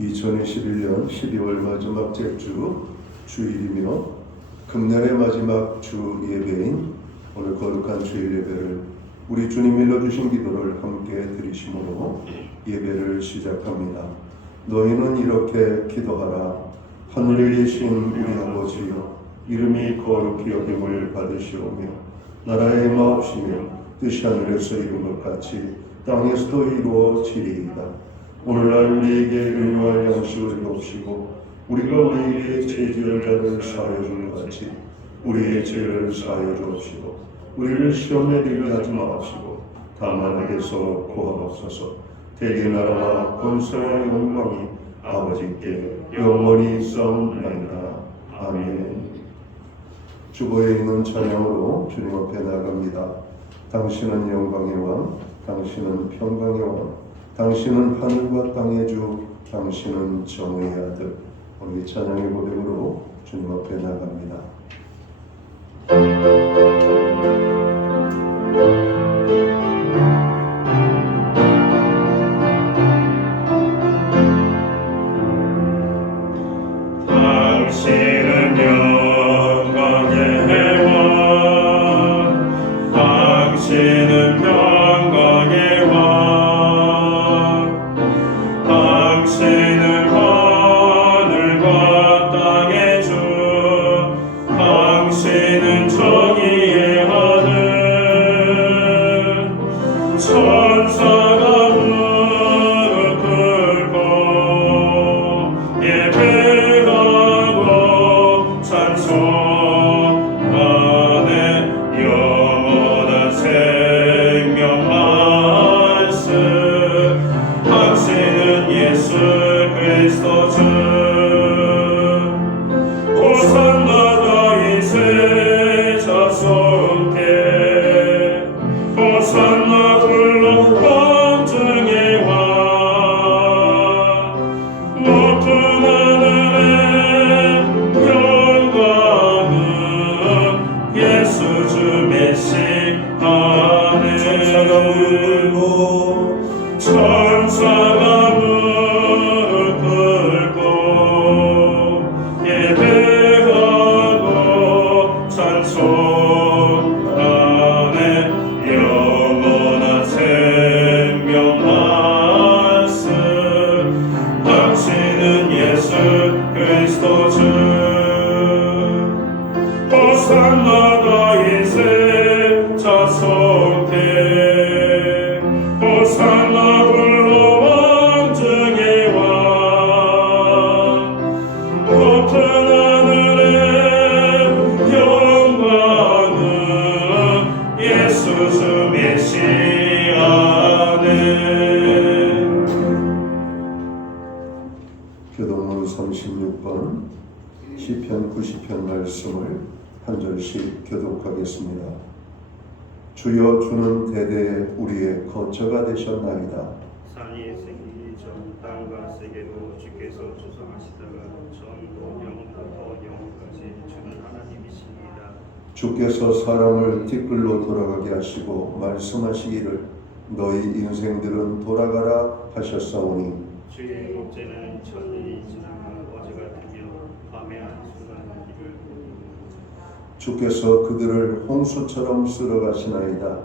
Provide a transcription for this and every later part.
2021년 12월 마지막째 주 주일이며 금년의 마지막 주 예배인 오늘 거룩한 주일 예배를 우리 주님 일러주신 기도를 함께 드리심으로 예배를 시작합니다. 너희는 이렇게 기도하라. 하늘에 계신 우리 아버지여, 이름이 거룩히 여김을 받으시오며 나라의 마옵시며 뜻이 하늘에서 이룬 것 같이 땅에서도 이루어지리이다. 오늘날 우리에게 일용할 양식을 주옵시고 우리가 우리에게 죄지을 자를 사하여 준 것 같이 우리의 죄를 사하여 주옵시고 우리를 시험에 들게 하지 마옵시고 다만 악에서 구하옵소서. 대개 나라와 권세와 영광이 아버지께 영원히 있사옵나이다. 아멘. 주보에 있는 찬양으로 주님 앞에 나갑니다. 당신은 영광의 왕, 당신은 평강의 왕, 당신은 하늘과 땅의 주, 당신은 정의의 아들. 우리 찬양의 고백으로 주님 앞에 나갑니다. 당신은 영광의 왕, 당신은 평강의 왕, 당신은 하늘과 땅의 주, 당신은 정의의 아들. 천사가 무릎 꿇고 예배하고 찬송하네. 영원한 생명 말씀, 당신은 예수 그리스도 주. 호산나 다윗의 자손께, 호산나 굴러 왕중의 왕. 높은 하늘의 영광은 예수 주 메시아네. 천사가 무릎 꿇고 예배하고 찬송하네. 영원한 생명 말씀, 당신은 예수 그리스도 주. 호산나 다윗의 자손께, 호산나 굴러 왕중의 왕. 높은 하늘의 영광은 예수 주 메시아네. 교동문 36번 시편 90편 말씀을 한 절씩 교독하겠습니다. 주여, 주는 대대에 우리의 거처가 되셨나이다. 산이 생기기 전 땅과 세계도 주께서 조성하시다가 전도 영부터 영까지 주는 하나님이시니이다. 주께서 사람을 티끌로 돌아가게 하시고 말씀하시기를 너희 인생들은 돌아가라 하셨사오니 주의 목재는 천년이 지나간 어제 같으며 밤의 한순간 이를 주께서 그들을 홍수처럼 쓸어가시나이다.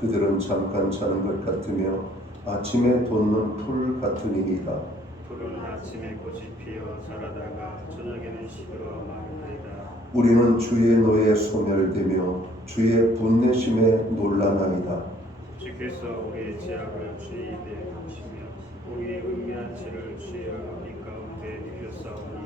그들은 잠깐 자는 것 같으며 아침에 돋는 풀 같으니이다. 푸른 아침에 꽃이 피어 자라다가 저녁에는 시들어 마르나이다. 우리는 주의 노에 소멸되며 주의 분내심에 놀라나이다. 주께서 우리의 죄악을 주의 입에 감시며 우리의 은밀한 죄를 주의 앞니 가운데 들였사오니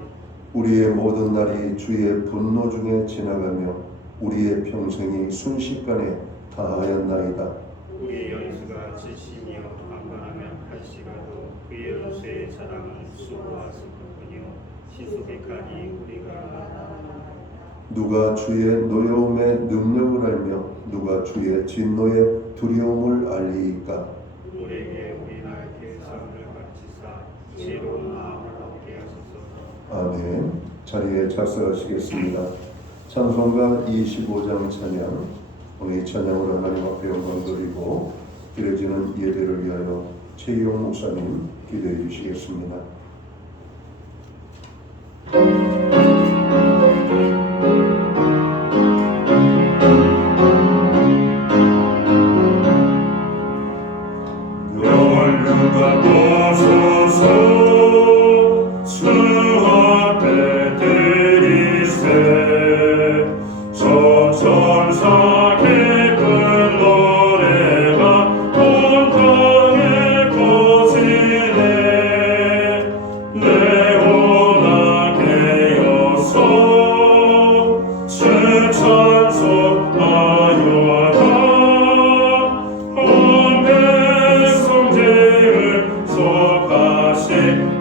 우리의 모든 날이 주의 분노 중에 지나가며 우리의 평생이 순식간에 다하였나이다. 우리의 연수가 70이요 강건하면 80이라도 그의 연수의 자랑은 수고와 슬픔뿐이요 시소백하니 우리가 누가 주의 노여움의 능력을 알며 누가 주의 진노의 두려움을 알리이까. 우리에게 우리 날 계산을 가르치사 지혜로운 마음을 얻게 하소서. 아멘. 자리에 착석하시겠습니다. 찬송가 25장 찬양, 오늘 이 찬양으로 하나님 앞에 영광 드리고 드려지는 예배를 위하여 최희용 목사님 기도해 주시겠습니다.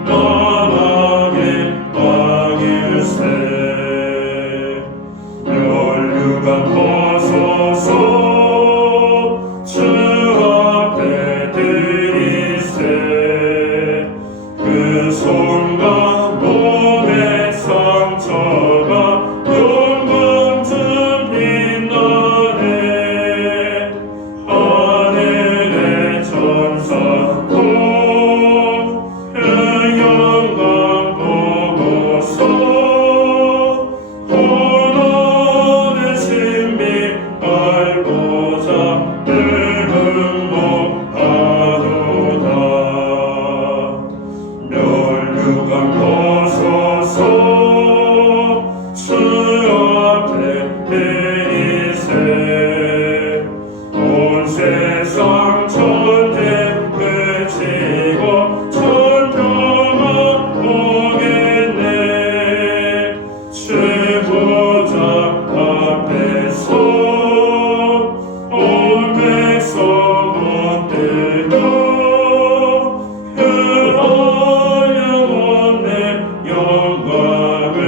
만왕의 왕일세 멸류관 벗어서 주 앞에 드리세 그 손과 몸의 상처가 영광 좀 빛나네 하늘의 천사도 그 영광 보고서 고난의 신비 알고자 늘 응목하도다 멸류관 벗어서 주 앞에 드리세 온 세상 전쟁 그치고 천평화 오겠네 주 보좌 앞에서 온 백성 못들고 그 영원의 영광을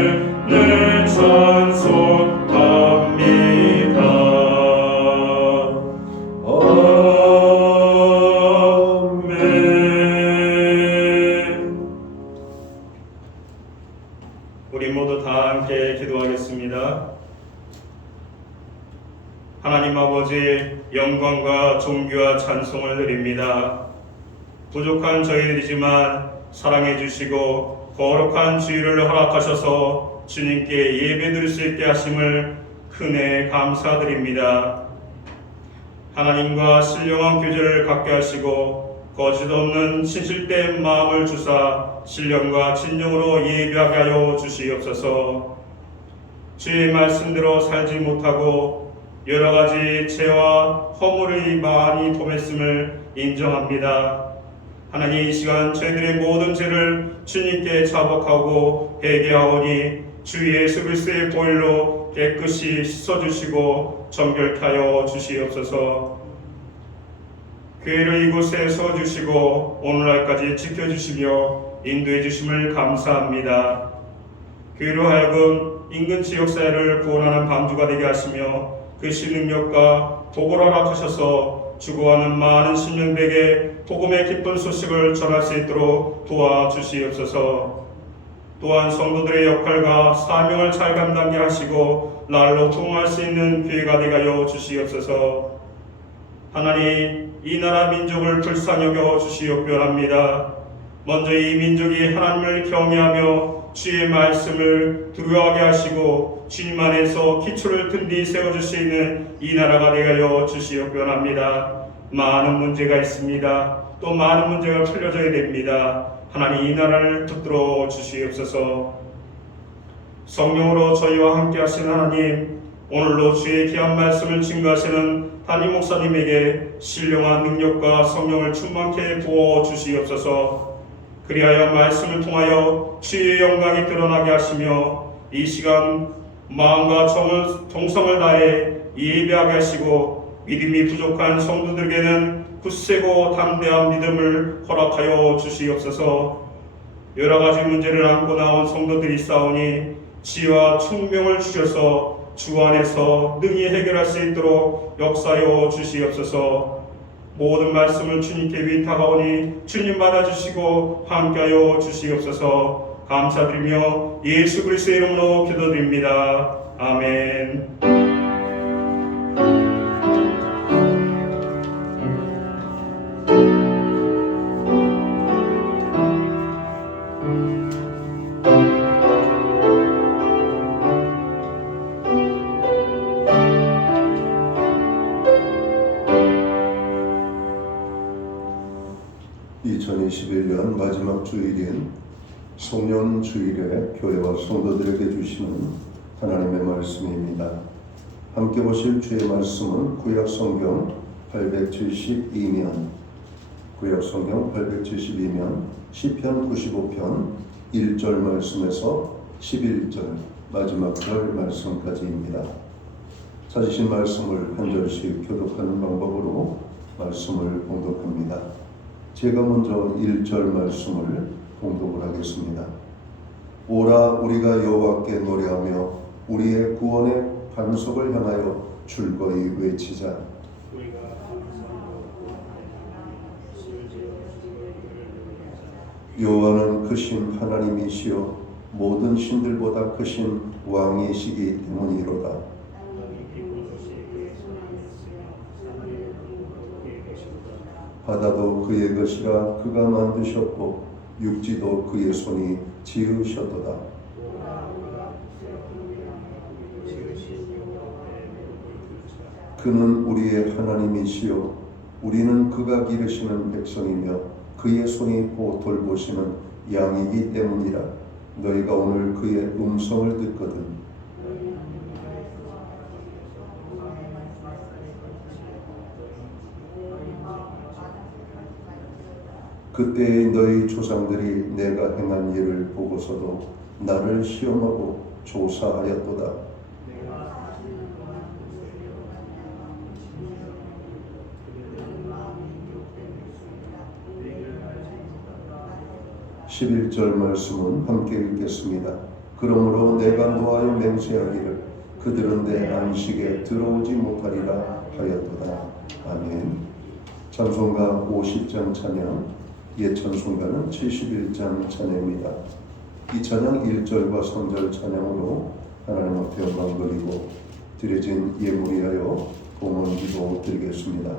늘 찬송합니다. 아멘. 우리 모두 다 함께 기도하겠습니다. 하나님 아버지, 영광과 존귀와 찬송을 드립니다. 부족한 저희들이지만 사랑해 주시고 거룩한 주일을 허락하셔서 주님께 예배드릴 수 있게 하심을 큰애 감사드립니다. 하나님과 신령한 교제를 갖게 하시고 거짓 없는 진실된 마음을 주사 신령과 진정으로 예배하게 하여 주시옵소서. 주의 말씀대로 살지 못하고 여러 가지 죄와 허물이 많이 범했음을 인정합니다. 하나님, 이 시간 저희들의 모든 죄를 주님께 자복하고 회개하오니 주 예수 그리스도의 보혈로 깨끗이 씻어주시고 정결케 하여 주시옵소서. 교회를 이곳에 세워주시고 오늘날까지 지켜주시며 인도해 주심을 감사합니다. 교회로 하여금 인근 지역사회를 구원하는 방주가 되게 하시며 그 신능력과 복을 허락하셔서 죽어가는 많은 신령들에게 복음의 기쁜 소식을 전할 수 있도록 도와주시옵소서. 또한 성도들의 역할과 사명을 잘 감당케 하시고 날로 통할 수 있는 교회가 되게 하여 주시옵소서. 하나님, 이 나라 민족을 불쌍히 여겨 주시옵소합니다. 먼저 이 민족이 하나님을 경외하며 주의 말씀을 두려워하게 하시고 주님 안에서 기초를 든든히 세워줄 수 있는 이 나라가 되게 하여 주시옵소합니다. 많은 문제가 있습니다. 또 많은 문제가 풀려져야 됩니다. 하나님, 이 나라를 붙들어 주시옵소서. 성령으로 저희와 함께 하시는 하나님, 오늘로 주의 귀한 말씀을 증거하시는 담임 목사님에게 신령한 능력과 성령을 충만케 부어 주시옵소서. 그리하여 말씀을 통하여 주의 영광이 드러나게 하시며 이 시간 마음과 정성을 다해 예배하게 하시고 믿음이 부족한 성도들에게는 굳세고 담대한 믿음을 허락하여 주시옵소서. 여러 가지 문제를 안고 나온 성도들이 싸우니 지혜와 총명을 주셔서 주 안에서 능히 해결할 수 있도록 역사하여 주시옵소서. 모든 말씀을 주님께 위탁하오니 주님 받아주시고 함께하여 주시옵소서. 감사드리며 예수 그리스도의 이름으로 기도드립니다. 아멘. 마지막 주일인 송년 주일에 교회와 성도들에게 주시는 하나님의 말씀입니다. 함께 보실 주의 말씀은 구약 성경 872면 구약 성경 872면 시편 95편 1절 말씀에서 11절 마지막 절 말씀까지입니다. 찾으신 말씀을 한 절씩 교독하는 방법으로 말씀을 봉독합니다. 제가 먼저 1절 말씀을 봉독을 하겠습니다. 오라 우리가 여호와께 노래하며 우리의 구원의 반석을 향하여 즐거이 외치자. 여호와는 크신 하나님이시여 모든 신들보다 크신 왕이시기 때문이로다. 바다도 그의 것이라 그가 만드셨고 육지도 그의 손이 지으셨도다. 그는 우리의 하나님이시여 우리는 그가 기르시는 백성이며 그의 손이 돌보시는 양이기 때문이라. 너희가 오늘 그의 음성을 듣거든 그때의 너희 조상들이 내가 행한 일을 보고서도 나를 시험하고 조사하였도다. 11절 말씀은 함께 읽겠습니다. 그러므로 내가 노하여 맹세하기를 그들은 내 안식에 들어오지 못하리라 하였도다. 아멘. 찬송가 50장 찬양, 옛 찬송가는 71장 찬양입니다. 이 찬양 1절과 3절 찬양으로 하나님 앞에 영광 돌리고 드려진 예물을 위하여 봉헌 기도 드리겠습니다.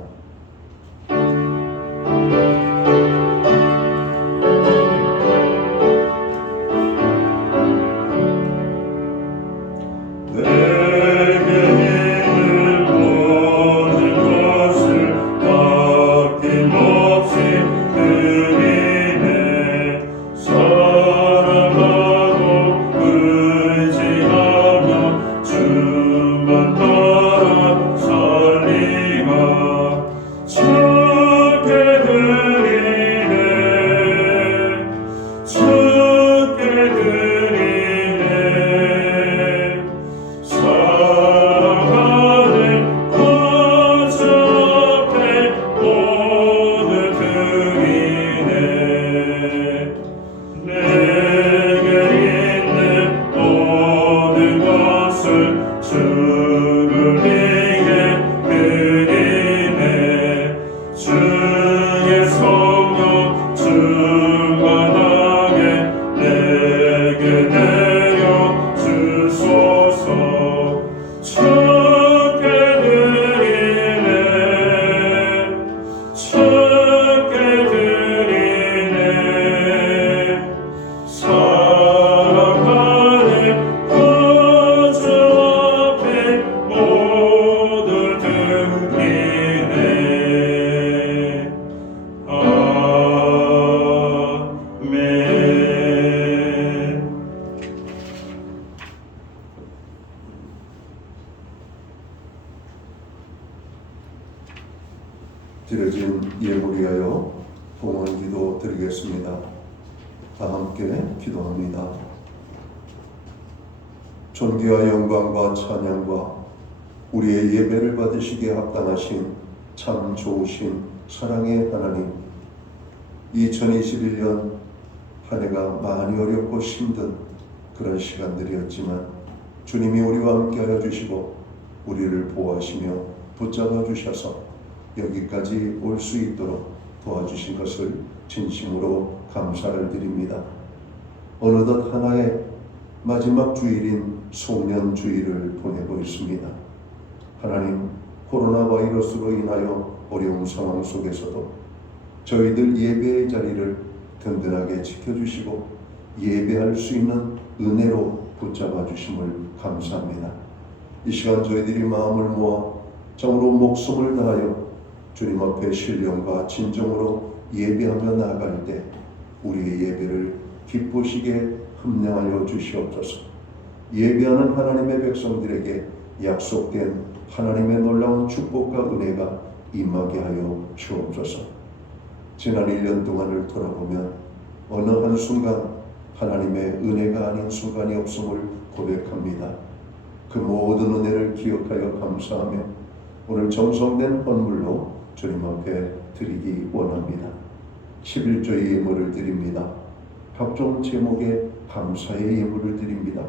드려진 예물을 위하여 봉헌 기도 드리겠습니다. 다 함께 기도합니다. 존귀와 영광과 찬양과 우리의 예배를 받으시기에 합당하신 참 좋으신 사랑의 하나님, 2021년 한 해가 많이 어렵고 힘든 그런 시간들이었지만 주님이 우리와 함께하여 주시고 우리를 보호하시며 붙잡아 주셔서 여기까지 올 수 있도록 도와주신 것을 진심으로 감사를 드립니다. 어느덧 하나의 마지막 주일인 송년 주일을 보내고 있습니다. 하나님, 코로나 바이러스로 인하여 어려운 상황 속에서도 저희들 예배의 자리를 든든하게 지켜주시고 예배할 수 있는 은혜로 붙잡아 주심을 감사합니다. 이 시간 저희들이 마음을 모아 정으로 목숨을 다하여 주님 앞에 신령과 진정으로 예배하며 나아갈 때 우리의 예배를 기쁘시게 흠량하여 주시옵소서. 예배하는 하나님의 백성들에게 약속된 하나님의 놀라운 축복과 은혜가 임하게 하여 주옵소서. 지난 1년 동안을 돌아보면 어느 한순간 하나님의 은혜가 아닌 순간이 없음을 고백합니다. 그 모든 은혜를 기억하여 감사하며 오늘 정성된 헌물로 주님 앞에 드리기 원합니다. 11조의 예물을 드립니다. 각종 제목의 감사의 예물을 드립니다.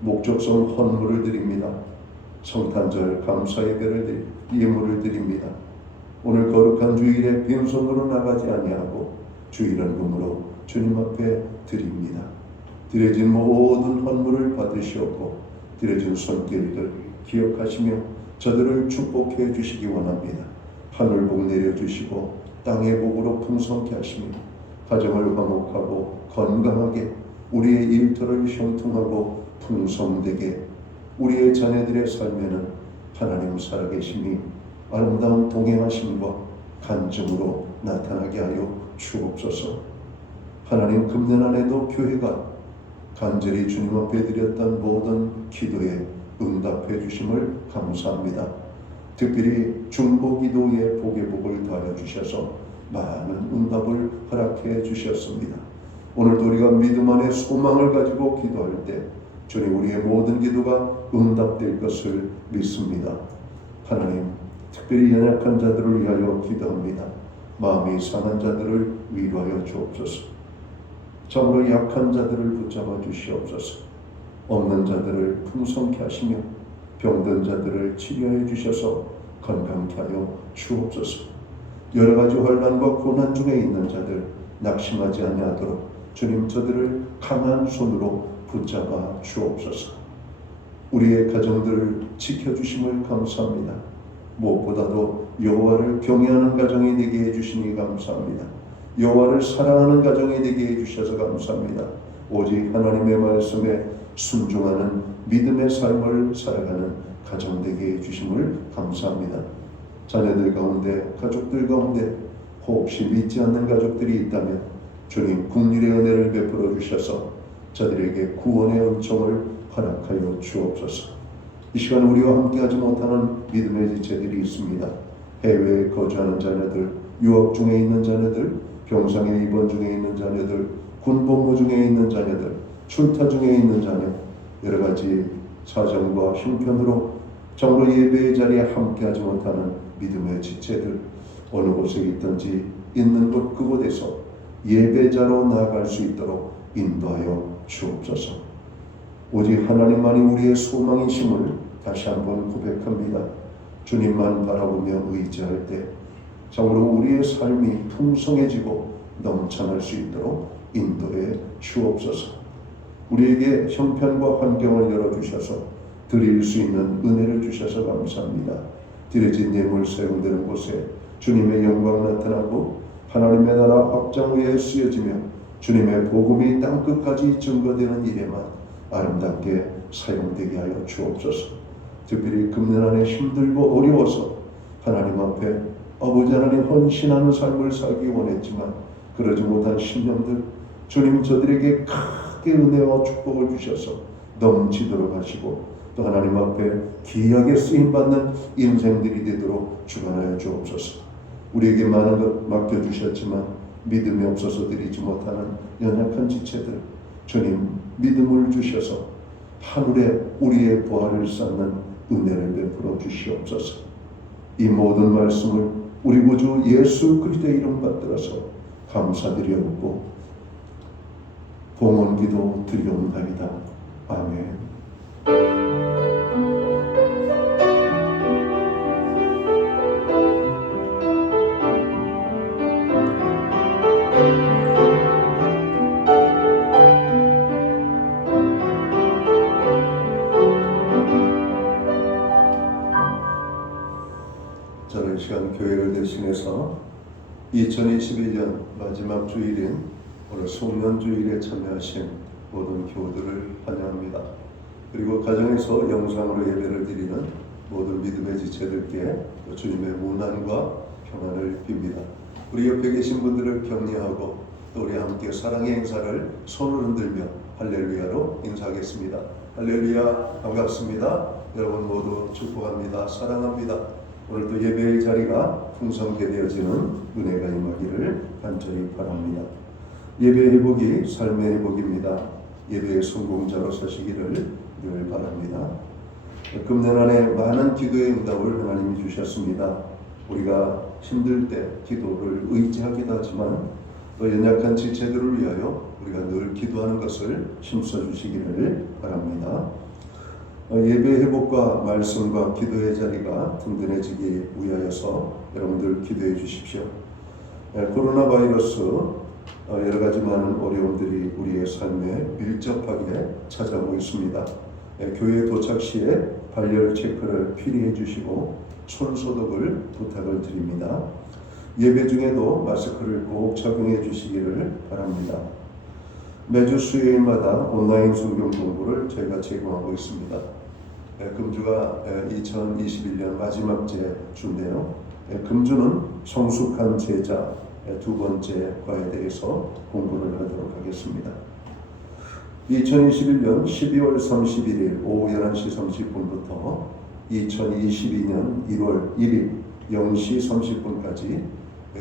목적성 헌물을 드립니다. 성탄절 감사 예물을 드립니다. 오늘 거룩한 주일에 빈손으로 나가지 아니하고 주일헌금으로 주님 앞에 드립니다. 드려진 모든 헌물을 받으시옵고 드려진 손길들 기억하시며 저들을 축복해 주시기 원합니다. 하늘 복 내려주시고 땅의 복으로 풍성케 하시며 가정을 화목하고 건강하게 우리의 일터를 형통하고 풍성되게 우리의 자녀들의 삶에는 하나님 살아계심이 아름다운 동행하심과 간증으로 나타나게 하여 주옵소서. 하나님 금년 안에도 교회가 간절히 주님 앞에 드렸던 모든 기도에 응답해 주심을 감사합니다. 특별히 중보기도의 복의 복을 더하여 주셔서 많은 응답을 허락해 주셨습니다. 오늘도 우리가 믿음 안에 소망을 가지고 기도할 때 주님 우리의 모든 기도가 응답될 것을 믿습니다. 하나님 특별히 연약한 자들을 위하여 기도합니다. 마음이 상한 자들을 위로하여 주옵소서. 참으로 약한 자들을 붙잡아 주시옵소서. 없는 자들을 풍성케 하시며 병든 자들을 치료해 주셔서 건강케 하여 주옵소서. 여러 가지 환난과 고난 중에 있는 자들 낙심하지 아니하도록 주님 저들을 강한 손으로 붙잡아 주옵소서. 우리의 가정들을 지켜주심을 감사합니다. 무엇보다도 여호와를 경외하는 가정이 되게 해주시니 감사합니다. 여호와를 사랑하는 가정이 되게 해주셔서 감사합니다. 오직 하나님의 말씀에 순종하는 믿음의 삶을 살아가는 가정 되게 해주심을 감사합니다. 자녀들 가운데 가족들 가운데 혹시 믿지 않는 가족들이 있다면 주님 국률의 은혜를 베풀어 주셔서 저들에게 구원의 은총을 허락하여 주옵소서. 이 시간 우리와 함께하지 못하는 믿음의 지체들이 있습니다. 해외에 거주하는 자녀들, 유학 중에 있는 자녀들, 병상에 입원 중에 있는 자녀들, 군복무 중에 있는 자녀들, 출타 중에 있는 자녀, 여러 가지 사정과 형편으로 정로 예배의 자리에 함께하지 못하는 믿음의 지체들, 어느 곳에 있든지 있는 곳 그곳에서 예배자로 나아갈 수 있도록 인도하여 주옵소서. 오직 하나님만이 우리의 소망이심을 다시 한번 고백합니다. 주님만 바라보며 의지할 때 참으로 우리의 삶이 풍성해지고 넘쳐날 수 있도록 인도해 주옵소서. 우리에게 형편과 환경을 열어주셔서 드릴 수 있는 은혜를 주셔서 감사합니다. 드려진 예물 사용되는 곳에 주님의 영광 나타나고 하나님의 나라 확장 위에 쓰여지며 주님의 복음이 땅끝까지 증거되는 일에만 아름답게 사용되게 하여 주옵소서. 특별히 금년 안에 힘들고 어려워서 하나님 앞에 아버지 하나님 헌신하는 삶을 살기 원했지만 그러지 못한 신령들 주님 저들에게 크게 은혜와 축복을 주셔서 넘치도록 하시고 또 하나님 앞에 귀하게 쓰임받는 인생들이 되도록 주관하여 주옵소서. 우리에게 많은 것 맡겨주셨지만 믿음이 없어서 드리지 못하는 연약한 지체들 주님 믿음을 주셔서 하늘에 우리의 보화를 쌓는 은혜를 베풀어 주시옵소서. 이 모든 말씀을 우리 구주 예수 그리스도의 이름 받들어서 감사드리옵고 봉헌기도 드리옵나이다. 아멘. 저는 시간 교회를 대신해서 2021년 마지막 주일인 오늘 송년주일에 참여하신 모든 교우들을 환영합니다. 그리고 가정에서 영상으로 예배를 드리는 모든 믿음의 지체들께 주님의 문안과 평안을 빕니다. 우리 옆에 계신 분들을 격려하고 또 우리 함께 사랑의 행사를 손을 흔들며 할렐루야로 인사하겠습니다. 할렐루야, 반갑습니다. 여러분 모두 축복합니다. 사랑합니다. 오늘도 예배의 자리가 풍성하게 되어지는 은혜가 임하기를 간절히 바랍니다. 예배 회복이 삶의 회복입니다. 예배의 성공자로 서시기를 늘 바랍니다. 금년 안에 많은 기도의 응답을 하나님이 주셨습니다. 우리가 힘들 때 기도를 의지하기도 하지만 또 연약한 지체들을 위하여 우리가 늘 기도하는 것을 힘써 주시기를 바랍니다. 예배 회복과 말씀과 기도의 자리가 든든해지기 위하여서 여러분들 기도해 주십시오. 코로나 바이러스 여러 가지 많은 어려움들이 우리의 삶에 밀접하게 찾아오고 있습니다. 교회 도착 시에 발열 체크를 필히 해주시고 손 소독을 부탁을 드립니다. 예배 중에도 마스크를 꼭 착용해 주시기를 바랍니다. 매주 수요일마다 온라인 성경 공부를 저희가 제공하고 있습니다. 금주가 2021년 마지막 주인데요. 금주는 성숙한 제자 두 번째 과에 대해서 공부를 하도록 하겠습니다. 2021년 12월 31일 오후 11시 30분부터 2022년 1월 1일 0시 30분까지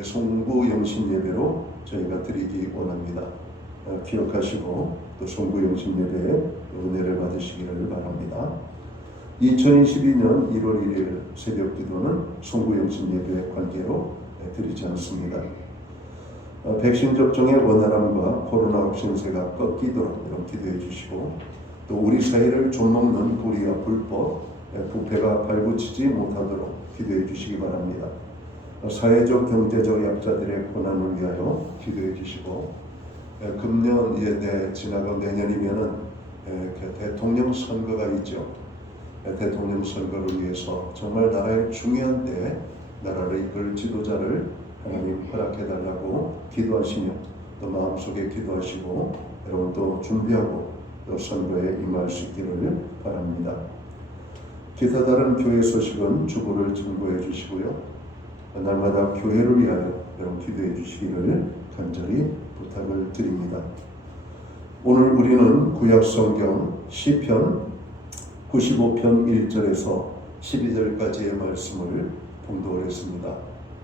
송구 영신 예배로 저희가 드리기 원합니다. 기억하시고 또 송구 영신 예배에 은혜를 받으시기를 바랍니다. 2022년 1월 1일 새벽 기도는 송구 영신 예배 관계로 드리지 않습니다. 백신 접종의 원활함과 코로나 확진세가 꺾이도록 여러분 기도해 주시고 또 우리 사회를 좀먹는 불의와 불법, 부패가 발붙이지 못하도록 기도해 주시기 바랍니다. 사회적 경제적 약자들의 고난을 위하여 기도해 주시고 금년 지나가 내년이면은 대통령 선거가 있죠. 대통령 선거를 위해서 정말 나라의 중요한 때에 나라를 이끌 지도자를 하나님 허락해달라고 기도하시며 또 마음속에 기도하시고 여러분도 준비하고 또 선거에 임할 수 있기를 바랍니다. 기타 다른 교회 소식은 주보를 참고해 주시고요. 날마다 교회를 위하여 여러분 기도해 주시기를 간절히 부탁을 드립니다. 오늘 우리는 구약성경 시편 95편 1절에서 12절까지의 말씀을 봉독을 했습니다.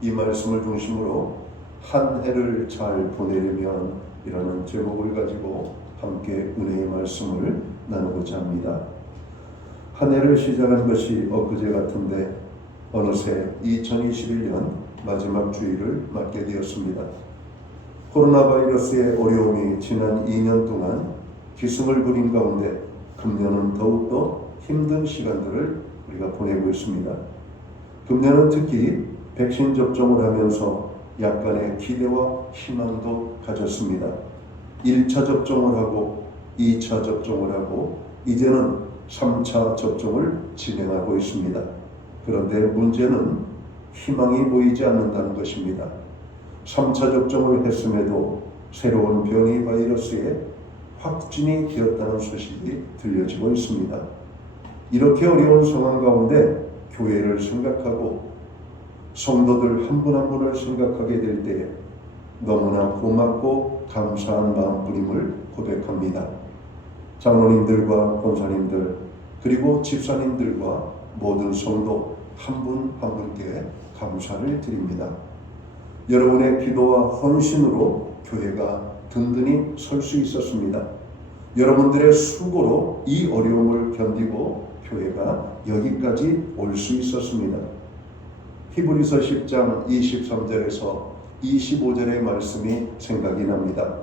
이 말씀을 중심으로 한 해를 잘 보내려면 이라는 제목을 가지고 함께 은혜의 말씀을 나누고자 합니다. 한 해를 시작한 것이 엊그제 같은데 어느새 2021년 마지막 주일을 맞게 되었습니다. 코로나 바이러스의 어려움이 지난 2년 동안 기승을 부린 가운데 금년은 더욱더 힘든 시간들을 우리가 보내고 있습니다. 금년은 특히 백신 접종을 하면서 약간의 기대와 희망도 가졌습니다. 1차 접종을 하고 2차 접종을 하고 이제는 3차 접종을 진행하고 있습니다. 그런데 문제는 희망이 보이지 않는다는 것입니다. 3차 접종을 했음에도 새로운 변이 바이러스에 확진이 되었다는 소식이 들려지고 있습니다. 이렇게 어려운 상황 가운데 교회를 생각하고 성도들 한 분 한 분을 생각하게 될 때에 너무나 고맙고 감사한 마음뿐임을 고백합니다. 장로님들과 권사님들 그리고 집사님들과 모든 성도 한 분 한 분께 감사를 드립니다. 여러분의 기도와 헌신으로 교회가 든든히 설 수 있었습니다. 여러분들의 수고로 이 어려움을 견디고 교회가 여기까지 올 수 있었습니다. 히브리서 10장 23절에서 25절의 말씀이 생각이 납니다.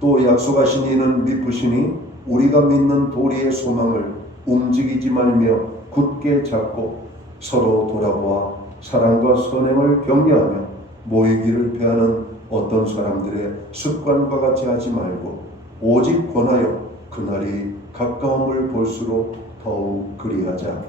또 약속하신 이는 미쁘시니 우리가 믿는 도리의 소망을 움직이지 말며 굳게 잡고 서로 돌아보아 사랑과 선행을 격려하며 모이기를 패하는 어떤 사람들의 습관과 같이 하지 말고 오직 권하여 그날이 가까움을 볼수록 더욱 그리하자.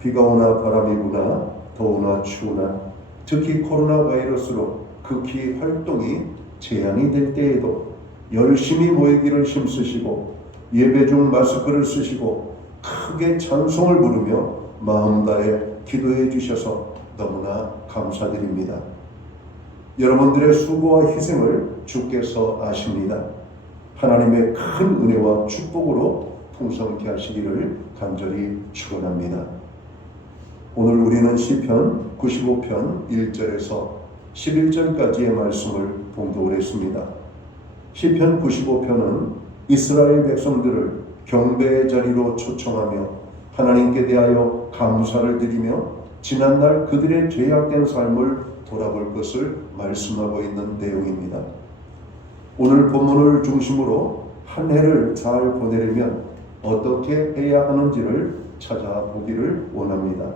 비가 오나 바람이 부나 더우나 추우나 특히 코로나 바이러스로 극히 활동이 제한이 될 때에도 열심히 모이기를 힘쓰시고 예배 중 마스크를 쓰시고 크게 찬송을 부르며 마음 다해 기도해 주셔서 너무나 감사드립니다. 여러분들의 수고와 희생을 주께서 아십니다. 하나님의 큰 은혜와 축복으로 풍성케 하시기를 간절히 축원합니다. 오늘 우리는 시편 95편 1절에서 11절까지의 말씀을 봉독을 했습니다. 시편 95편은 이스라엘 백성들을 경배의 자리로 초청하며 하나님께 대하여 감사를 드리며 지난날 그들의 죄악된 삶을 돌아볼 것을 말씀하고 있는 내용입니다. 오늘 본문을 중심으로 한 해를 잘 보내려면 어떻게 해야 하는지를 찾아보기를 원합니다.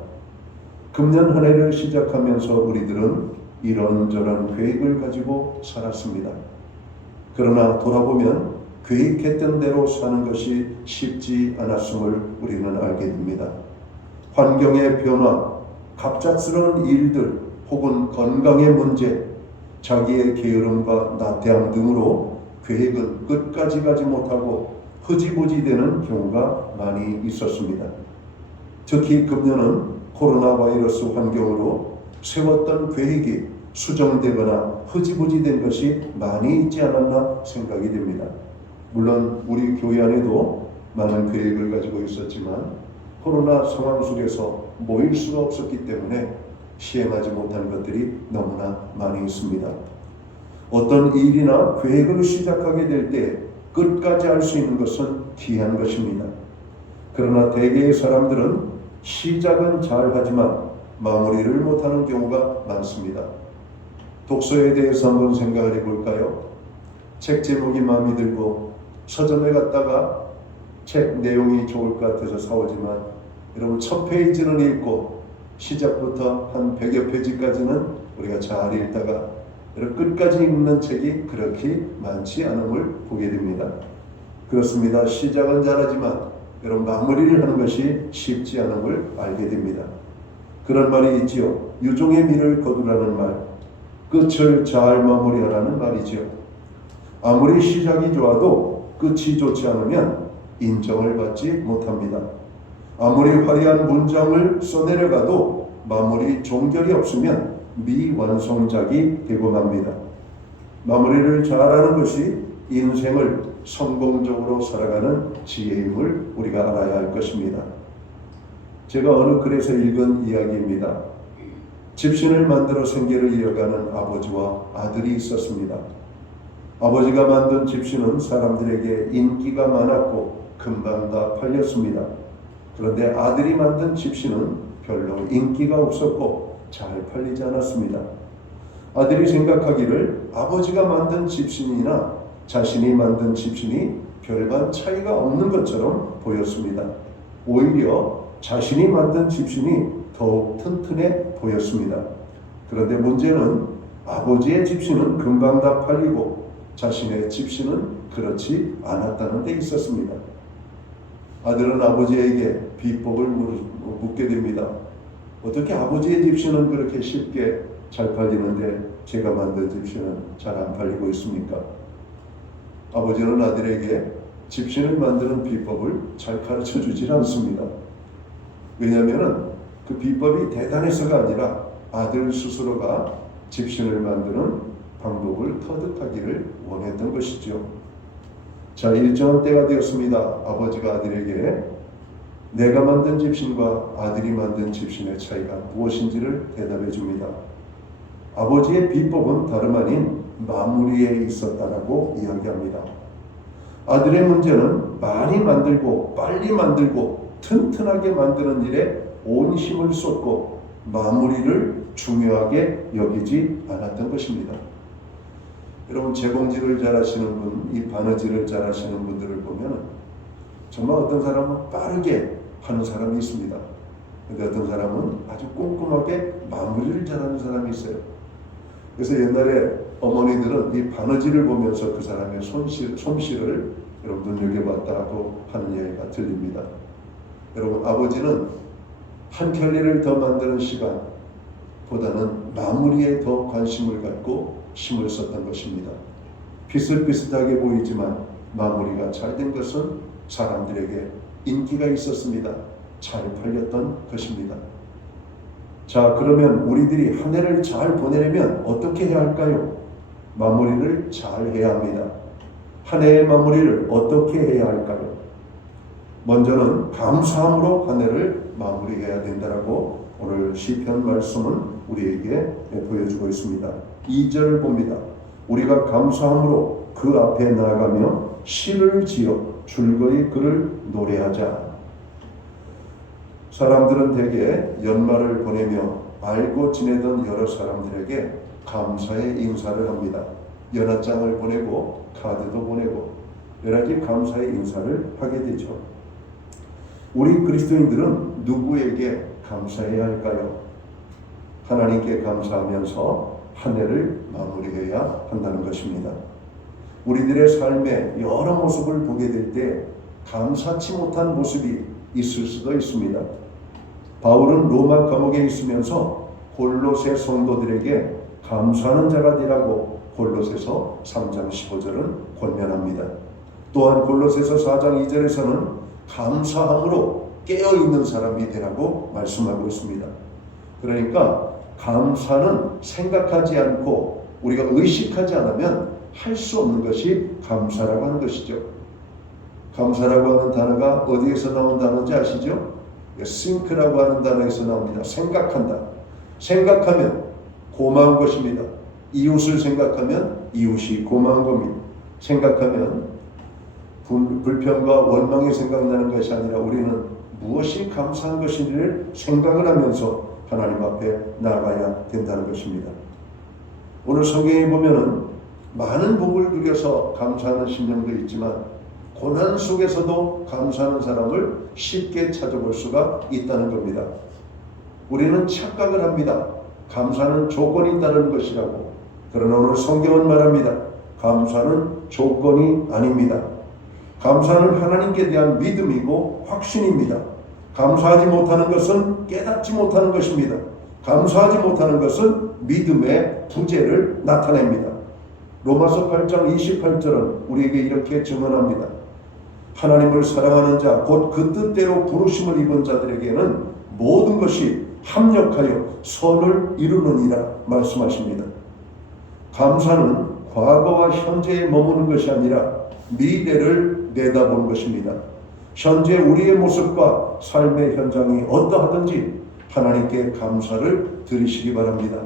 금년 한 해를 시작하면서 우리들은 이런저런 계획을 가지고 살았습니다. 그러나 돌아보면 계획했던 대로 사는 것이 쉽지 않았음을 우리는 알게 됩니다. 환경의 변화, 갑작스러운 일들 혹은 건강의 문제, 자기의 게으름과 나태함 등으로 계획은 끝까지 가지 못하고 흐지부지 되는 경우가 많이 있었습니다. 특히 금년은 코로나 바이러스 환경으로 세웠던 계획이 수정되거나 흐지부지 된 것이 많이 있지 않았나 생각이 됩니다. 물론 우리 교회 안에도 많은 계획을 가지고 있었지만 코로나 상황 속에서 모일 수가 없었기 때문에 시행하지 못한 것들이 너무나 많이 있습니다. 어떤 일이나 계획을 시작하게 될 때 끝까지 할 수 있는 것은 귀한 것입니다. 그러나 대개의 사람들은 시작은 잘하지만 마무리를 못하는 경우가 많습니다. 독서에 대해서 한번 생각을 해볼까요? 책 제목이 마음에 들고 서점에 갔다가 책 내용이 좋을 것 같아서 사오지만 여러분 첫 페이지는 읽고 시작부터 한 100여 페이지까지는 우리가 잘 읽다가 여러분 끝까지 읽는 책이 그렇게 많지 않음을 보게 됩니다. 그렇습니다. 시작은 잘하지만 여러분 마무리를 하는 것이 쉽지 않음을 알게 됩니다. 그런 말이 있지요. 유종의 미를 거두라는 말, 끝을 잘 마무리하라는 말이지요. 아무리 시작이 좋아도 끝이 좋지 않으면 인정을 받지 못합니다. 아무리 화려한 문장을 써내려가도 마무리 종결이 없으면 미완성작이 되고 맙니다. 마무리를 잘하는 것이 인생을 성공적으로 살아가는 지혜임을 우리가 알아야 할 것입니다. 제가 어느 글에서 읽은 이야기입니다. 집신을 만들어 생계를 이어가는 아버지와 아들이 있었습니다. 아버지가 만든 집신은 사람들에게 인기가 많았고 금방 다 팔렸습니다. 그런데 아들이 만든 집신은 별로 인기가 없었고 잘 팔리지 않았습니다. 아들이 생각하기를 아버지가 만든 집신이나 자신이 만든 집신이 별반 차이가 없는 것처럼 보였습니다. 오히려 자신이 만든 집신이 더욱 튼튼해 보였습니다. 그런데 문제는 아버지의 집신은 금방 다 팔리고 자신의 집신은 그렇지 않았다는 데 있었습니다. 아들은 아버지에게 비법을 묻게 됩니다. 어떻게 아버지의 집신은 그렇게 쉽게 잘 팔리는데 제가 만든 집신은 잘 안 팔리고 있습니까? 아버지는 아들에게 집신을 만드는 비법을 잘 가르쳐 주질 않습니다. 왜냐하면 그 비법이 대단해서가 아니라 아들 스스로가 집신을 만드는 방법을 터득하기를 원했던 것이죠. 자, 일정한 때가 되었습니다. 아버지가 아들에게 내가 만든 집신과 아들이 만든 집신의 차이가 무엇인지를 대답해 줍니다. 아버지의 비법은 다름 아닌 마무리에 있었다라고 이야기합니다. 아들의 문제는 많이 만들고 빨리 만들고 튼튼하게 만드는 일에 온 힘을 쏟고 마무리를 중요하게 여기지 않았던 것입니다. 여러분 재봉질을 잘하시는 분, 이 바느질을 잘하시는 분들을 보면 정말 어떤 사람은 빠르게 하는 사람이 있습니다. 그런데 어떤 사람은 아주 꼼꼼하게 마무리를 잘하는 사람이 있어요. 그래서 옛날에 어머니들은 이 바느질을 보면서 그 사람의 솜씨를 여러분 눈여겨봤다고 하는 이야기가 들립니다. 여러분 아버지는 한 켤레를 더 만드는 시간보다는 마무리에 더 관심을 갖고 힘을 썼던 것입니다. 비슷비슷하게 보이지만 마무리가 잘 된 것은 사람들에게 인기가 있었습니다. 잘 팔렸던 것입니다. 자, 그러면 우리들이 한 해를 잘 보내려면 어떻게 해야 할까요? 마무리를 잘 해야 합니다. 한 해의 마무리를 어떻게 해야 할까요? 먼저는 감사함으로 한 해를 마무리해야 된다라고 오늘 시편 말씀은 우리에게 보여주고 있습니다. 2절을 봅니다. 우리가 감사함으로 그 앞에 나아가며 시를 지어 줄거리 그를 노래하자. 사람들은 대개 연말을 보내며 알고 지내던 여러 사람들에게 감사의 인사를 합니다. 연합장을 보내고 카드도 보내고 여러 가지 감사의 인사를 하게 되죠. 우리 그리스도인들은 누구에게 감사해야 할까요? 하나님께 감사하면서 한 해를 마무리해야 한다는 것입니다. 우리들의 삶의 여러 모습을 보게 될 때 감사치 못한 모습이 있을 수도 있습니다. 바울은 로마 감옥에 있으면서 골로새 성도들에게 감사하는 자가 되라고 골로새서 3장 15절은 권면합니다. 또한 골로새서 4장 2절에서는 감사함으로 깨어있는 사람이 되라고 말씀하고 있습니다. 그러니까 감사는 생각하지 않고 우리가 의식하지 않으면 할 수 없는 것이 감사라고 하는 것이죠. 감사라고 하는 단어가 어디에서 나온 단어인지 아시죠? think라고 하는 단어에서 나옵니다. 생각한다. 생각하면 고마운 것입니다. 이웃을 생각하면 이웃이 고마운 겁니다. 생각하면 불평과 원망이 생각나는 것이 아니라 우리는 무엇이 감사한 것인지를 생각을 하면서 하나님 앞에 나아가야 된다는 것입니다. 오늘 성경에 보면은 많은 복을 누려서 감사하는 심령도 있지만 고난 속에서도 감사하는 사람을 쉽게 찾아볼 수가 있다는 겁니다. 우리는 착각을 합니다. 감사는 조건이 따르는 것이라고. 그러나 오늘 성경은 말합니다. 감사는 조건이 아닙니다. 감사는 하나님께 대한 믿음이고 확신입니다. 감사하지 못하는 것은 깨닫지 못하는 것입니다. 감사하지 못하는 것은 믿음의 부재를 나타냅니다. 로마서 8장 28절은 우리에게 이렇게 증언합니다. 하나님을 사랑하는 자, 곧 그 뜻대로 부르심을 입은 자들에게는 모든 것이 합력하여 선을 이루느니라 말씀하십니다. 감사는 과거와 현재에 머무는 것이 아니라 미래를 내다보는 것입니다. 현재 우리의 모습과 삶의 현장이 어떠하든지 하나님께 감사를 드리시기 바랍니다.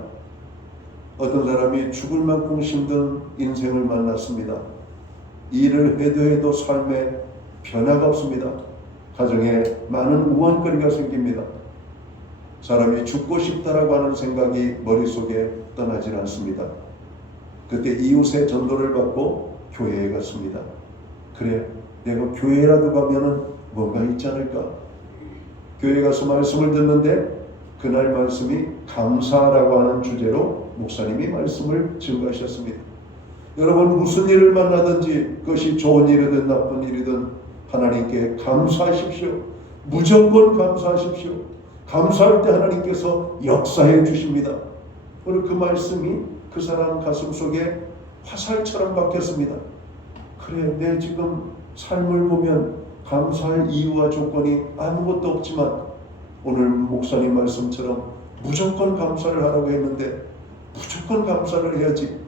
어떤 사람이 죽을 만큼 힘든 인생을 만났습니다. 일을 해도 삶에 변화가 없습니다. 가정에 많은 우환거리가 생깁니다. 사람이 죽고 싶다라고 하는 생각이 머릿속에 떠나질 않습니다. 그때 이웃의 전도를 받고 교회에 갔습니다. 그래, 내가 교회라도 가면은 뭔가 있지 않을까? 교회 가서 말씀을 듣는데 그날 말씀이 감사라고 하는 주제로 목사님이 말씀을 증거하셨습니다. 여러분 무슨 일을 만나든지 그것이 좋은 일이든 나쁜 일이든 하나님께 감사하십시오. 무조건 감사하십시오. 감사할 때 하나님께서 역사해 주십니다. 오늘 그 말씀이 그 사람 가슴 속에 화살처럼 박혔습니다. 그래, 내 지금 삶을 보면 감사할 이유와 조건이 아무것도 없지만 오늘 목사님 말씀처럼 무조건 감사를 하라고 했는데 무조건 감사를 해야지.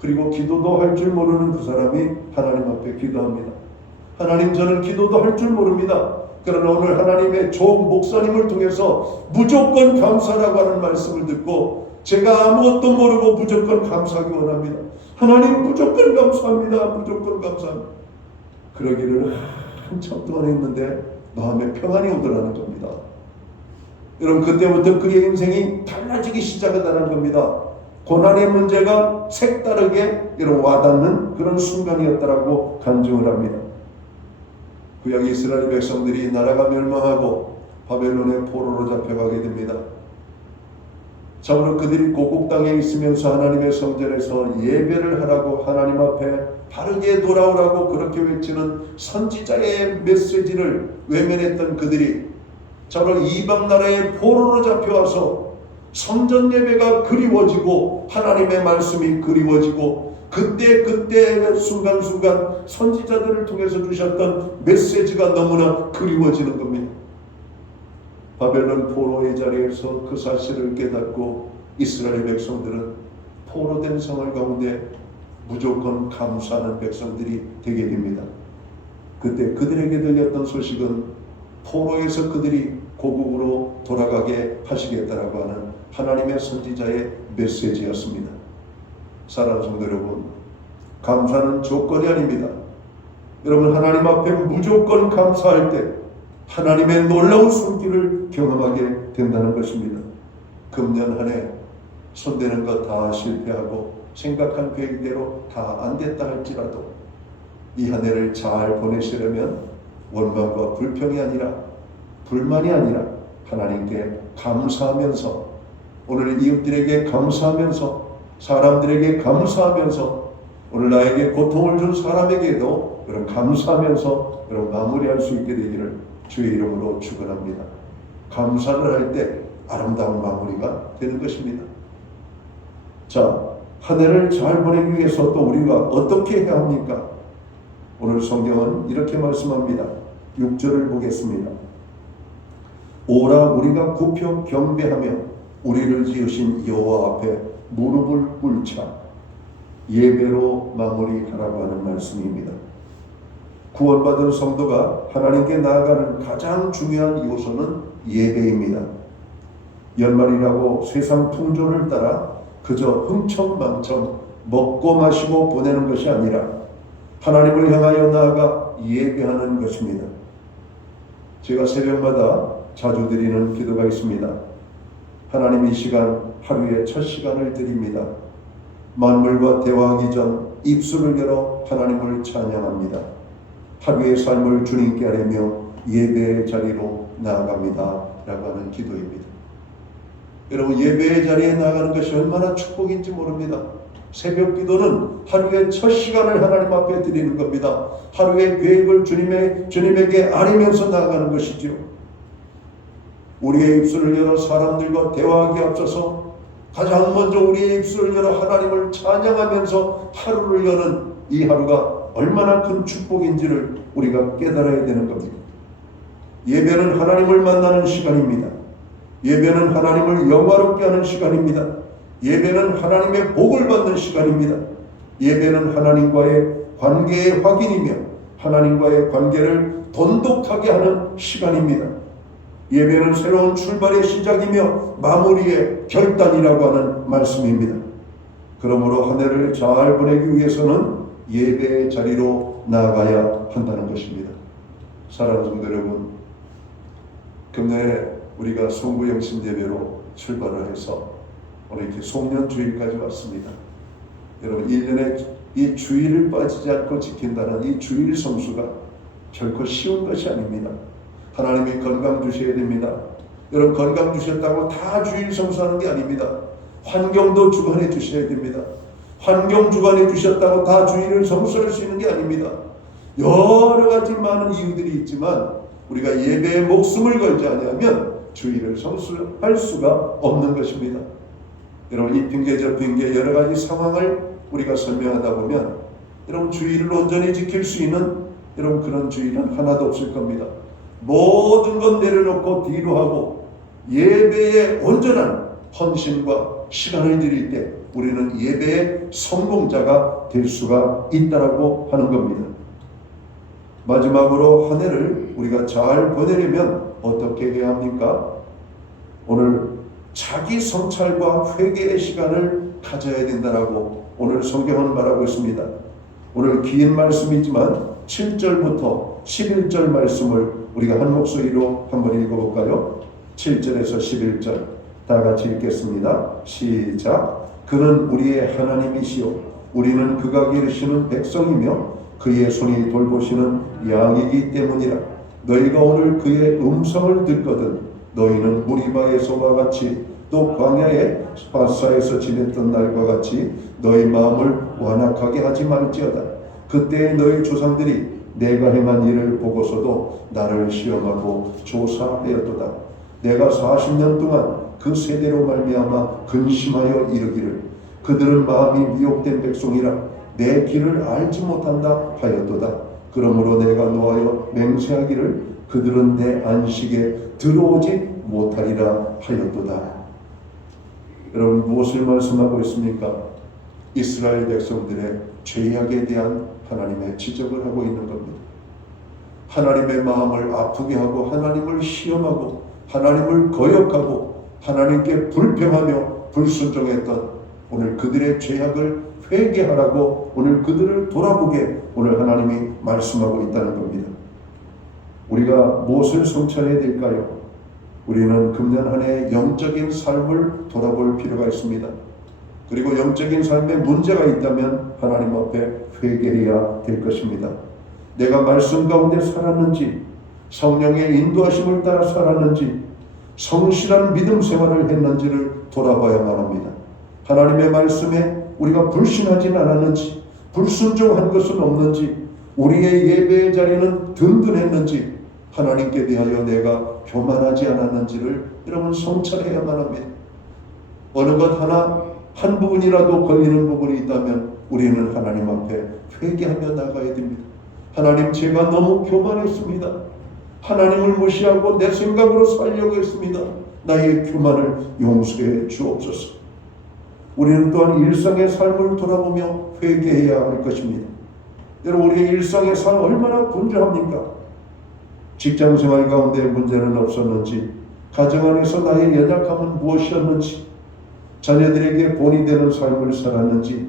그리고 기도도 할 줄 모르는 그 사람이 하나님 앞에 기도합니다. 하나님, 저는 기도도 할 줄 모릅니다. 그러나 오늘 하나님의 종 목사님을 통해서 무조건 감사라고 하는 말씀을 듣고 제가 아무것도 모르고 무조건 감사하기 원합니다. 하나님 무조건 감사합니다. 무조건 감사합니다. 그러기를 한참 동안 했는데 마음에 평안이 오더라는 겁니다. 여러분 그때부터 그의 인생이 달라지기 시작하다는 겁니다. 고난의 문제가 색다르게 여러분 와닿는 그런 순간이었다라고 간증을 합니다. 구약 이스라엘 백성들이 나라가 멸망하고 바벨론의 포로로 잡혀가게 됩니다. 참으로 그들이 고국 땅에 있으면서 하나님의 성전에서 예배를 하라고 하나님 앞에 바르게 돌아오라고 그렇게 외치는 선지자의 메시지를 외면했던 그들이 참으로 이방 나라의 포로로 잡혀와서 성전 예배가 그리워지고 하나님의 말씀이 그리워지고 그때 순간순간 선지자들을 통해서 주셨던 메시지가 너무나 그리워지는 겁니다. 바벨론 포로의 자리에서 그 사실을 깨닫고 이스라엘 백성들은 포로된 생활 가운데 무조건 감사하는 백성들이 되게 됩니다. 그때 그들에게 들렸던 소식은 포로에서 그들이 고국으로 돌아가게 하시겠다라고 하는 하나님의 선지자의 메시지였습니다. 사랑하는 성도 여러분, 감사는 조건이 아닙니다. 여러분 하나님 앞에 무조건 감사할 때 하나님의 놀라운 손길을 경험하게 된다는 것입니다. 금년 한 해 손대는 것 다 실패하고 생각한 계획대로 다 안 됐다 할지라도 이 한 해를 잘 보내시려면 원망과 불평이 아니라 불만이 아니라 하나님께 감사하면서 오늘 이웃들에게 감사하면서 사람들에게 감사하면서 오늘 나에게 고통을 준 사람에게도 그런 감사하면서 그런 마무리할 수 있게 되기를 주의 이름으로 축원합니다. 감사를 할 때 아름다운 마무리가 되는 것입니다. 자, 한 해를 잘 보내기 위해서 또 우리가 어떻게 해야 합니까? 오늘 성경은 이렇게 말씀합니다. 6절을 보겠습니다. 오라 우리가 굽혀 경배하며 우리를 지으신 여호와 앞에 무릎을 꿇자 예배로 마무리하라고 하는 말씀입니다. 구원받은 성도가 하나님께 나아가는 가장 중요한 요소는 예배입니다. 연말이라고 세상 풍조를 따라 그저 흥청망청 먹고 마시고 보내는 것이 아니라 하나님을 향하여 나아가 예배하는 것입니다. 제가 새벽마다 자주 드리는 기도가 있습니다. 하나님 이 시간 하루의 첫 시간을 드립니다. 만물과 대화하기 전 입술을 열어 하나님을 찬양합니다. 하루의 삶을 주님께 하려며 예배의 자리로 나아갑니다 라고 하는 기도입니다. 여러분, 예배의 자리에 나아가는 것이 얼마나 축복인지 모릅니다. 새벽 기도는 하루의 첫 시간을 하나님 앞에 드리는 겁니다. 하루의 계획을 주님에게 아뢰면서 나아가는 것이죠. 우리의 입술을 열어 사람들과 대화하기에 앞서서 가장 먼저 우리의 입술을 열어 하나님을 찬양하면서 하루를 여는 이 하루가 얼마나 큰 축복인지를 우리가 깨달아야 되는 겁니다. 예배는 하나님을 만나는 시간입니다. 예배는 하나님을 영화롭게 하는 시간입니다. 예배는 하나님의 복을 받는 시간입니다. 예배는 하나님과의 관계의 확인이며 하나님과의 관계를 돈독하게 하는 시간입니다. 예배는 새로운 출발의 시작이며 마무리의 결단이라고 하는 말씀입니다. 그러므로 한 해를 잘 보내기 위해서는 예배의 자리로 나아가야 한다는 것입니다. 사랑하는 성도 여러분, 금년에 우리가 송구영신 예배로 출발을 해서 오늘 이렇게 송년주일까지 왔습니다. 여러분, 1년에 이 주일을 빠지지 않고 지킨다는 이 주일 성수가 결코 쉬운 것이 아닙니다. 하나님이 건강 주셔야 됩니다. 여러분, 건강 주셨다고 다 주일 성수하는 게 아닙니다. 환경도 주관해 주셔야 됩니다. 환경 주관해 주셨다고 다 주일을 성수할 수 있는 게 아닙니다. 여러 가지 많은 이유들이 있지만 우리가 예배에 목숨을 걸지 않으면 주일을 성수할 수가 없는 것입니다. 여러분, 이 핑계 저 핑계 여러 가지 상황을 우리가 설명하다 보면 여러분 주일을 온전히 지킬 수 있는 여러분 그런 주일은 하나도 없을 겁니다. 모든 것 내려놓고 뒤로 하고 예배에 온전한 헌신과 시간을 드릴 때 우리는 예배의 성공자가 될 수가 있다라고 하는 겁니다. 마지막으로 한 해를 우리가 잘 보내려면 어떻게 해야 합니까? 오늘 자기 성찰과 회개의 시간을 가져야 된다라고 오늘 성경은 말하고 있습니다. 오늘 긴 말씀이지만 7절부터 11절 말씀을 우리가 한 목소리로 한번 읽어볼까요? 7절에서 11절 다 같이 읽겠습니다. 시작. 그는 우리의 하나님이시요 우리는 그가 기르시는 백성이며 그의 손이 돌보시는 양이기 때문이라. 너희가 오늘 그의 음성을 듣거든 너희는 무리바에서와 같이 또 광야의 바사에서 지냈던 날과 같이 너희 마음을 완악하게 하지 말지어다. 그때 너희 조상들이 내가 행한 일을 보고서도 나를 시험하고 조사하였도다. 내가 40년 동안 그 세대로 말미암아 근심하여 이르기를 그들은 마음이 미혹된 백성이라 내 길을 알지 못한다 하였도다. 그러므로 내가 노하여 맹세하기를 그들은 내 안식에 들어오지 못하리라 하였도다. 여러분, 무엇을 말씀하고 있습니까? 이스라엘 백성들의 죄악에 대한 하나님의 지적을 하고 있는 겁니다. 하나님의 마음을 아프게 하고 하나님을 시험하고 하나님을 거역하고 하나님께 불평하며 불순종했던 오늘 그들의 죄악을 회개하라고 오늘 그들을 돌아보게 오늘 하나님이 말씀하고 있다는 겁니다. 우리가 무엇을 성찰해야 될까요? 우리는 금년 한 해 영적인 삶을 돌아볼 필요가 있습니다. 그리고 영적인 삶에 문제가 있다면 하나님 앞에 회개해야 될 것입니다. 내가 말씀 가운데 살았는지, 성령의 인도하심을 따라 살았는지, 성실한 믿음 생활을 했는지를 돌아봐야만 합니다. 하나님의 말씀에 우리가 불신하진 않았는지, 불순종한 것은 없는지, 우리의 예배의 자리는 든든했는지, 하나님께 대하여 내가 교만하지 않았는지를 여러분 성찰해야만 합니다. 어느 것 하나 한 부분이라도 걸리는 부분이 있다면 우리는 하나님 앞에 회개하며 나가야 됩니다. 하나님, 제가 너무 교만했습니다. 하나님을 무시하고 내 생각으로 살려고 했습니다. 나의 교만을 용서해 주옵소서. 우리는 또한 일상의 삶을 돌아보며 회개해야 할 것입니다. 여러분, 우리의 일상의 삶 얼마나 분주합니까? 직장생활 가운데 문제는 없었는지, 가정 안에서 나의 연약함은 무엇이었는지, 자녀들에게 본이 되는 삶을 살았는지,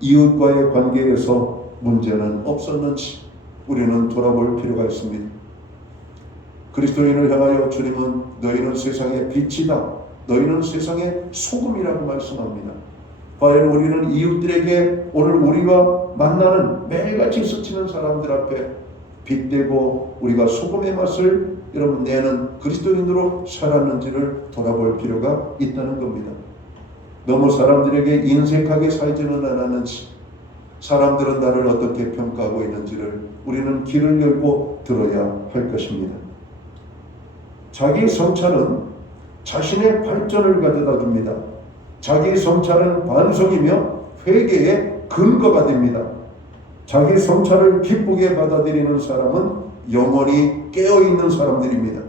이웃과의 관계에서 문제는 없었는지 우리는 돌아볼 필요가 있습니다. 그리스도인을 향하여 주님은 너희는 세상의 빛이다, 너희는 세상의 소금이라고 말씀합니다. 과연 우리는 이웃들에게 오늘 우리가 만나는 매일같이 스치는 사람들 앞에 빛되고 우리가 소금의 맛을 여러분 내는 그리스도인으로 살았는지를 돌아볼 필요가 있다는 겁니다. 너무 사람들에게 인색하게 살지는 않았는지, 사람들은 나를 어떻게 평가하고 있는지를 우리는 귀를 열고 들어야 할 것입니다. 자기 성찰은 자신의 발전을 가져다 줍니다. 자기 성찰은 반성이며 회개의 근거가 됩니다. 자기 성찰을 기쁘게 받아들이는 사람은 영원히 깨어있는 사람들입니다.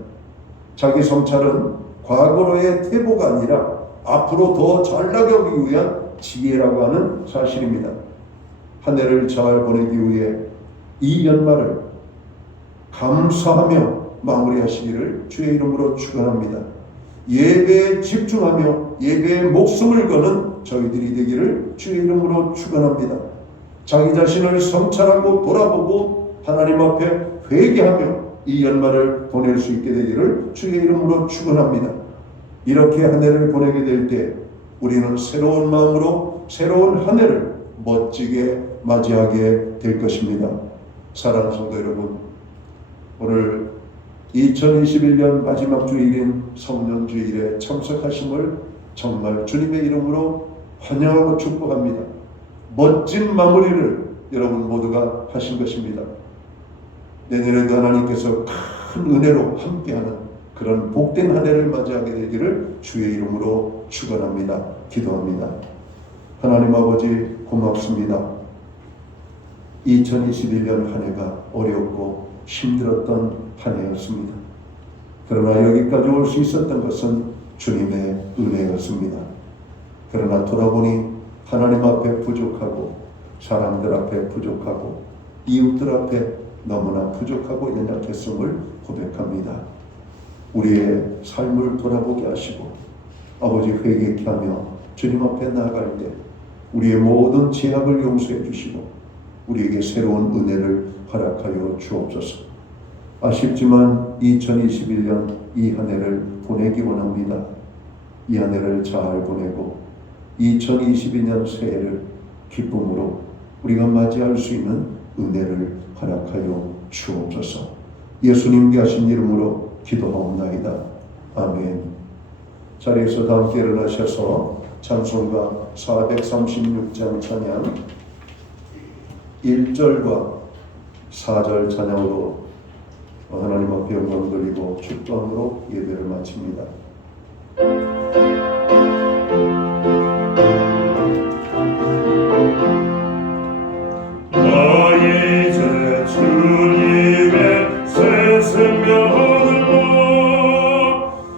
자기 성찰은 과거로의 퇴보가 아니라 앞으로 더 잘나가기 위한 지혜라고 하는 사실입니다. 한 해를 잘 보내기 위해 이 연말을 감사하며 마무리하시기를 주의 이름으로 축원합니다. 예배에 집중하며 예배에 목숨을 거는 저희들이 되기를 주의 이름으로 축원합니다. 자기 자신을 성찰하고 돌아보고 하나님 앞에 회개하며 이 연말을 보낼 수 있게 되기를 주의 이름으로 축원합니다. 이렇게 한 해를 보내게 될 때 우리는 새로운 마음으로 새로운 한 해를 멋지게 맞이하게 될 것입니다. 사랑하는 성도 여러분, 오늘 2021년 마지막 주일인 성년주일에 참석하심을 정말 주님의 이름으로 환영하고 축복합니다. 멋진 마무리를 여러분 모두가 하신 것입니다. 내년에도 하나님께서 큰 은혜로 함께하는 그런 복된 한 해를 맞이하게 되기를 주의 이름으로 축원합니다. 기도합니다. 하나님 아버지, 고맙습니다. 2021년 한 해가 어렵고 힘들었던 한 해였습니다. 그러나 여기까지 올 수 있었던 것은 주님의 은혜였습니다. 그러나 돌아보니 하나님 앞에 부족하고 사람들 앞에 부족하고 이웃들 앞에 너무나 부족하고 연약했음을 고백합니다. 우리의 삶을 돌아보게 하시고 아버지 회개케 하며 주님 앞에 나아갈 때 우리의 모든 죄악을 용서해 주시고 우리에게 새로운 은혜를 허락하여 주옵소서. 아쉽지만 2021년 이 한 해를 보내기 원합니다. 이 한 해를 잘 보내고 2022년 새해를 기쁨으로 우리가 맞이할 수 있는 은혜를 허락하여 주옵소서. 예수님께 하신 이름으로 기도하옵나이다. 아멘. 자리에서 다 함께 일어나셔서 찬송가 436장 찬양 1절과 4절 찬양으로 하나님 앞에 영광 돌리고 축도함으로 예배를 마칩니다. 나 이제 주님의 새 생명으로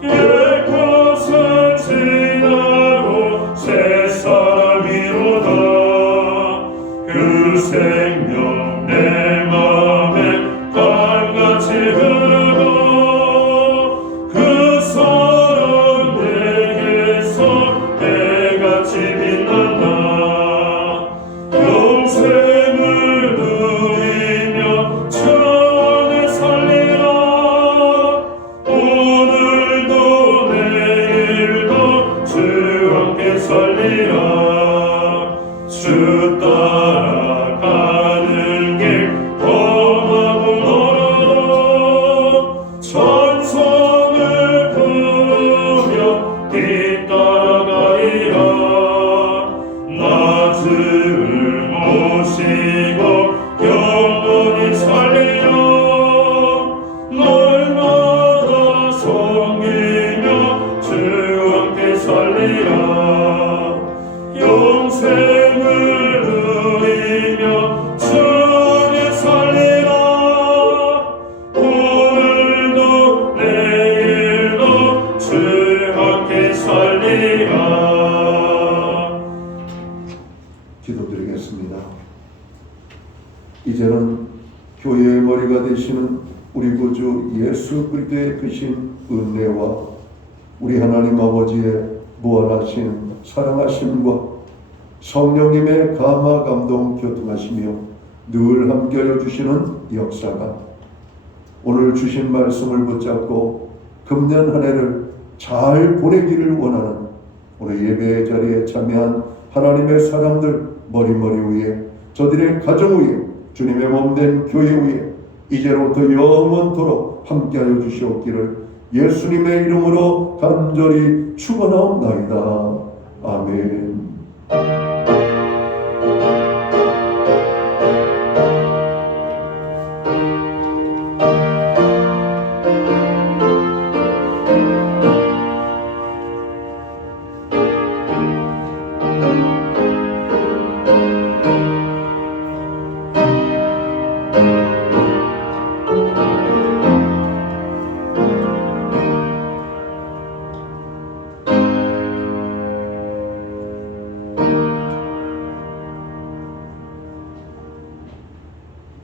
옛 것은 지나고 새 사람이로다. 그 생명 내 맘에 강같이 흐르고 그 사랑 내게 교회의 머리가 되시는 우리 구주 예수 그리스도의 크신 은혜와 우리 하나님 아버지의 무한하신 사랑하심과 성령님의 감화 감동 교통하시며 늘 함께하여 주시는 역사가 오늘 주신 말씀을 붙잡고 금년 한 해를 잘 보내기를 원하는 오늘 예배의 자리에 참여한 하나님의 사람들 머리 위에 저들의 가정 위에 주님의 몸된 교회 위에 이제로부터 영원토록 함께하여 주시옵기를 예수님의 이름으로 간절히 축원하옵나이다. 아멘.